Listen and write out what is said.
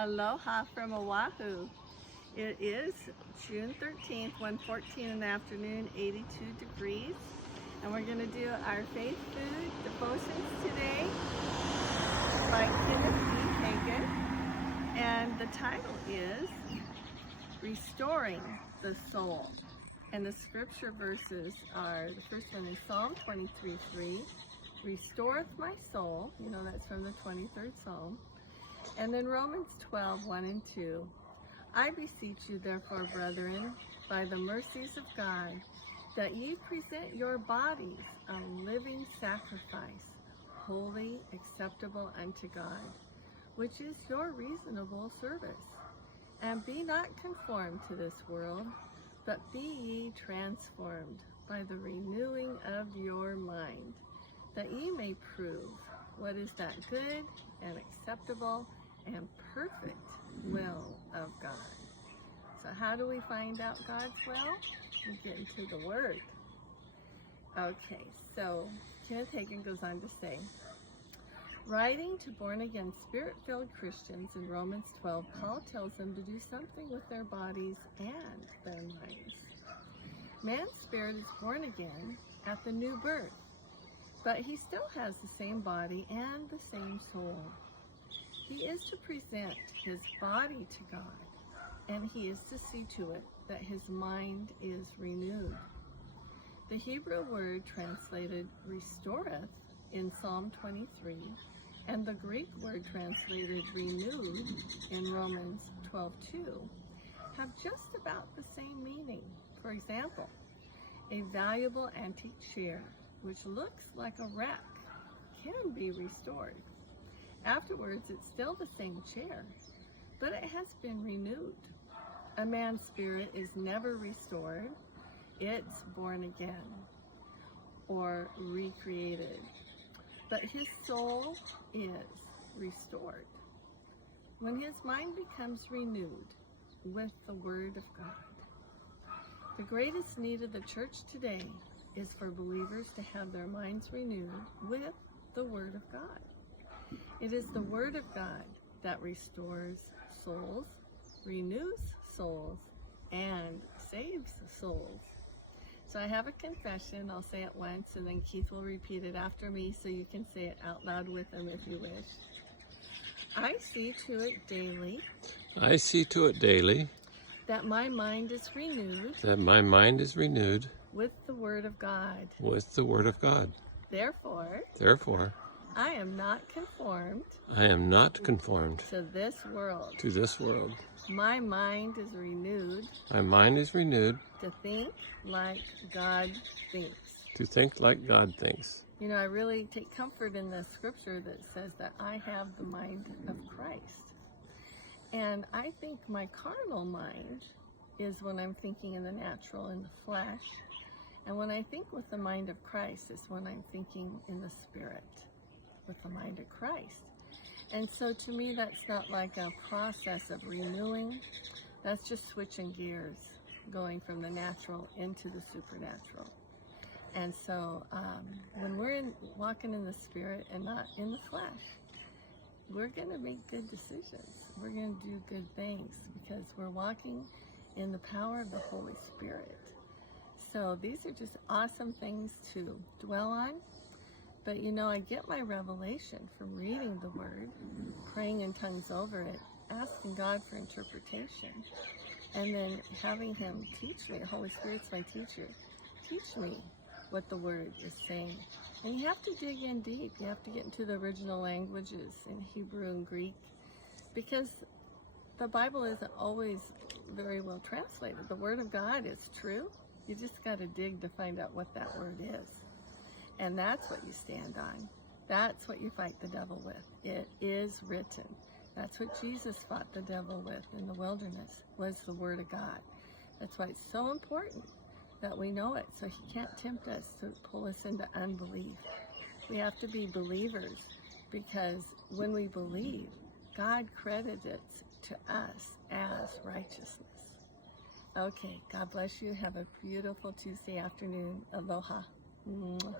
Aloha from Oahu. It is June 13th, 1:14 in the afternoon, 82 degrees. And we're going to do our faith food devotions today by Kenneth E. Hagin. And the title is Restoring the Soul. And the scripture verses are, the first one is Psalm 23:3. Restoreth my soul. You know, that's from the 23rd Psalm. And then Romans 12:1 and 2. I beseech you, therefore, brethren, by the mercies of God, that ye present your bodies a living sacrifice, holy, acceptable unto God, which is your reasonable service. And be not conformed to this world, but be ye transformed by the renewing of your mind, that ye may prove what is that good and acceptable and perfect will of God. So how do we find out God's will? We get into the Word. Okay, so Kenneth Hagin goes on to say, writing to born-again, spirit-filled Christians in Romans 12, Paul tells them to do something with their bodies and their minds. Man's spirit is born again at the new birth, but he still has the same body and the same soul. He is to present his body to God, and he is to see to it that his mind is renewed. The Hebrew word translated restoreth in Psalm 23, and the Greek word translated renewed in Romans 12:2 have just about the same meaning. For example, a valuable antique chair, which looks like a wreck, can be restored. Afterwards, it's still the same chair, but it has been renewed. A man's spirit is never restored. It's born again or recreated. But his soul is restored when his mind becomes renewed with the Word of God. The greatest need of the church today is for believers to have their minds renewed with the Word of God. It is the Word of God that restores souls, renews souls, and saves souls. So I have a confession. I'll say it once, and then Keith will repeat it after me so you can say it out loud with him if you wish. I see to it daily. I see to it daily. That my mind is renewed. That my mind is renewed. With the Word of God. With the Word of God. Therefore. I am not conformed. I am not conformed. To this world. To this world. My mind is renewed. My mind is renewed. To think like God thinks. To think like God thinks. You know, I really take comfort in the scripture that says that I have the mind of Christ. And I think my carnal mind is when I'm thinking in the natural, in the flesh. And when I think with the mind of Christ is when I'm thinking in the spirit, with the mind of Christ. And so to me, that's not like a process of renewing. That's just switching gears, going from the natural into the supernatural. And so when we're walking in the spirit and not in the flesh, we're going to make good decisions. We're going to do good things because we're walking in the power of the Holy Spirit. So these are just awesome things to dwell on. But you know, I get my revelation from reading the Word, praying in tongues over it, asking God for interpretation, and then having Him teach me. The Holy Spirit's my teacher. Teach me what the Word is saying. And you have to dig in deep. You have to get into the original languages in Hebrew and Greek, because the Bible isn't always very well translated. The Word of God is true. You just got to dig to find out what that word is. And that's what you stand on. That's what you fight the devil with. It is written. That's what Jesus fought the devil with in the wilderness, was the Word of God. That's why it's so important that we know it, so he can't tempt us to pull us into unbelief. We have to be believers, because when we believe, God credits it to us as righteousness. Okay, God bless you. Have a beautiful Tuesday afternoon. Aloha. Mwah.